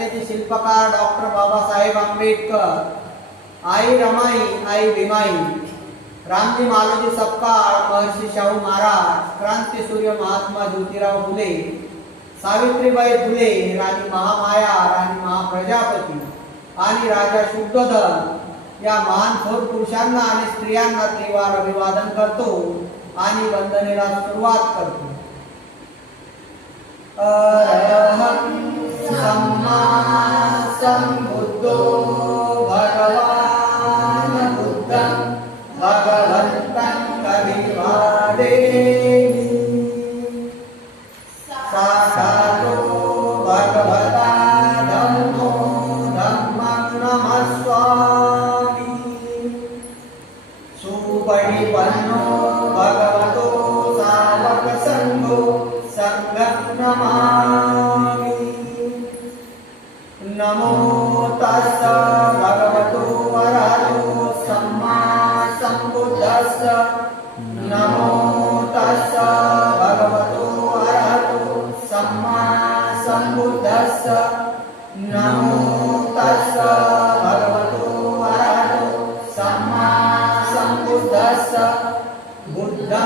घटनेचे शिल्पकार डॉक्टर बाबासाहेब आंबेडकर, आई रमाई आई भीमाई, रामजी मालोजी सपकाळ, महर्षी शाहू महाराज, क्रांतीसूर्य महात्मा ज्योतिराव फुले, सावित्रीबाई फुले, राणी महामाया, राणी महाप्रजापती आणि राजा शुद्धोधन या महान थोर पुरुषांना आणि स्त्रियांना त्रिवार अभिवादन करतो आणि वंदनेला सुरुवात करतो. अरहं सम्मा संबुद्धो भगवान बुद्धं भगवन्तं कलिवादे साक्षातो भगवता धम्मो धम्मं नमस्वामि सुपरिपन्नो भगवतो सावक संघो संघं नमामि. नमो तस्स भगवतो अरहतो सम्मा सम्बुद्धस्स. नमो तस्स भगवतो अरहतो सम्मा सम्बुद्धस्स. नमो तस्स